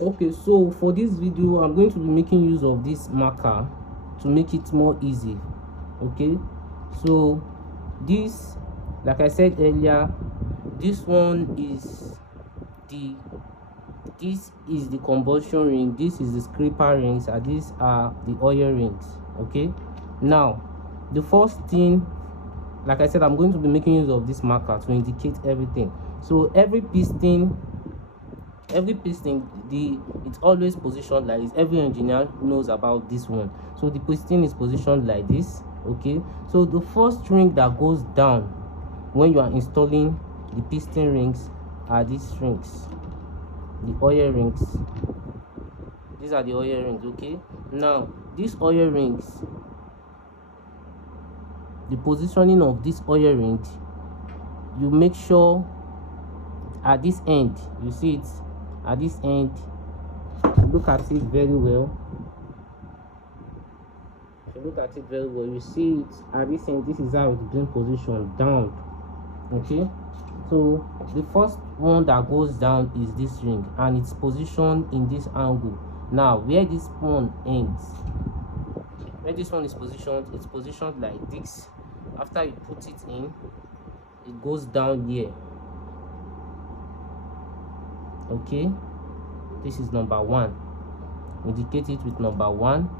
Okay, so for this video I'm going to be making use of this marker to make it more easy. Okay, so this, like I said earlier, this one is the this is the combustion ring, this is the scraper rings, and these are the oil rings. Okay, now the first thing, like I said, I'm going to be making use of this marker to indicate everything. So every piston, it's always positioned like this. Every engineer knows about this one. So the piston is positioned like this. Okay, so the first ring that goes down when you are installing the piston rings are these rings, the oil rings. These are the oil rings. Okay, now these oil rings, the positioning of these oil rings, you make sure at this end, you see it at this end, look at it very well. If you look at it very well, you see it at this end. This is how it's being positioned down. Okay, so the first one that goes down is this ring, and it's positioned in this angle. Now where this one ends, where this one is positioned, it's positioned like this. After you put it in, it goes down here. Okay, this is number one. Indicate it with number one.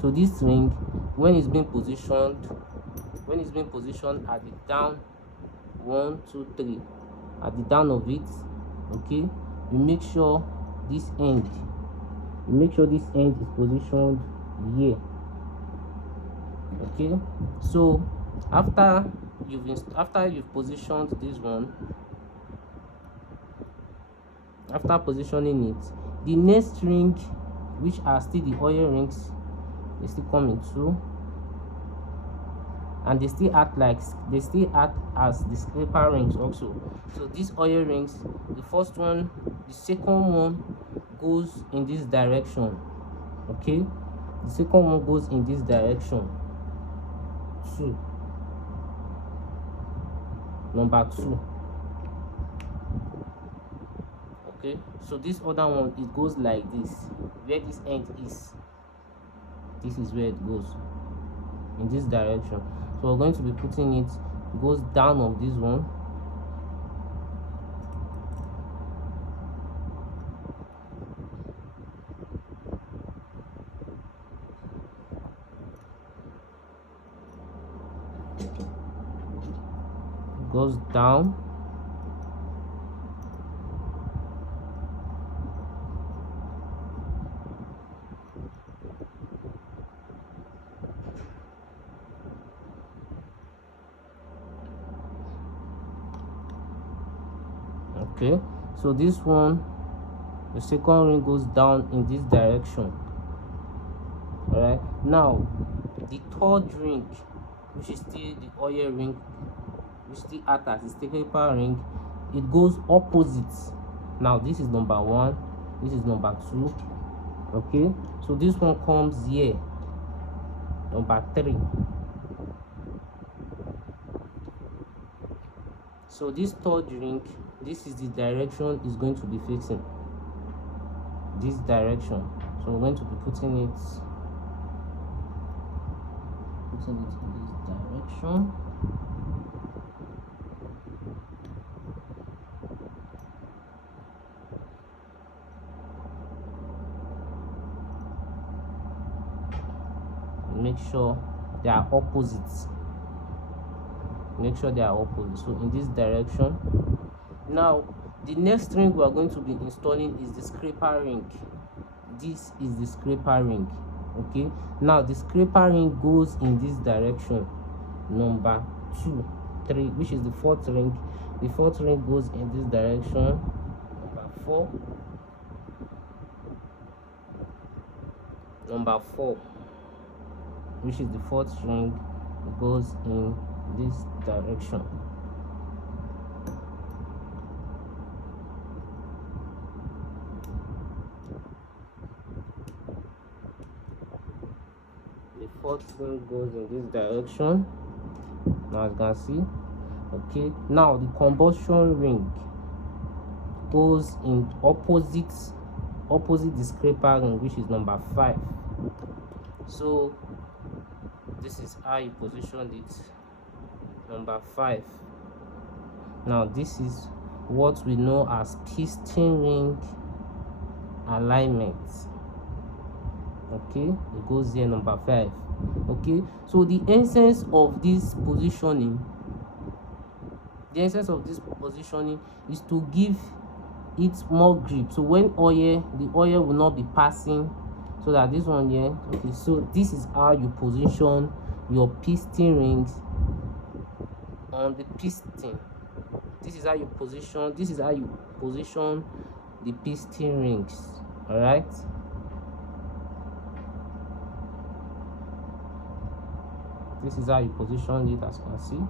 So this ring, when it's being positioned at the down, 1 2 3, at the down of it, okay, you make sure this end is positioned here. Okay, so after you've positioned this one, after positioning it, the next ring, which are still the oil rings, they still come in two, and they still act as the scraper rings also. So these oil rings, the second one goes in this direction. Okay, the second one goes in this direction. Two, number two. Okay, so this other one, it goes like this. Where this end is, this is where it goes, in this direction. So we're going to be putting it goes down of this one, goes down, okay. So this one, the second ring goes down in this direction. All right, now the third ring, which is still the oil ring, which still acts as the scraper ring, it goes opposite. Now this is number one, this is number two. Okay, so this one comes here, number three. So this third ring, this is the direction is going to be facing, this direction. So we're going to be putting it in this direction. Make sure they are opposites. So in this direction. Now the next ring we are going to be installing is the scraper ring. This is the scraper ring. Okay, now the scraper ring goes in this direction, number 2 3, which is the fourth ring. The fourth ring goes in this direction, number 4, which is the fourth ring, goes in this direction. The fourth ring goes in this direction, now as you can see. Okay, now the combustion ring, goes in opposite the scraper ring, which is number 5. So this is how you position it, number 5. Now this is what we know as piston ring alignment. Okay, it goes here, number 5. Okay, so the essence of this positioning is to give it more grip, so when the oil will not be passing, so that this one here. Okay, so this is how you position your piston rings on the piston. This is how you position the piston rings. All right, this is how you position it, as you can see.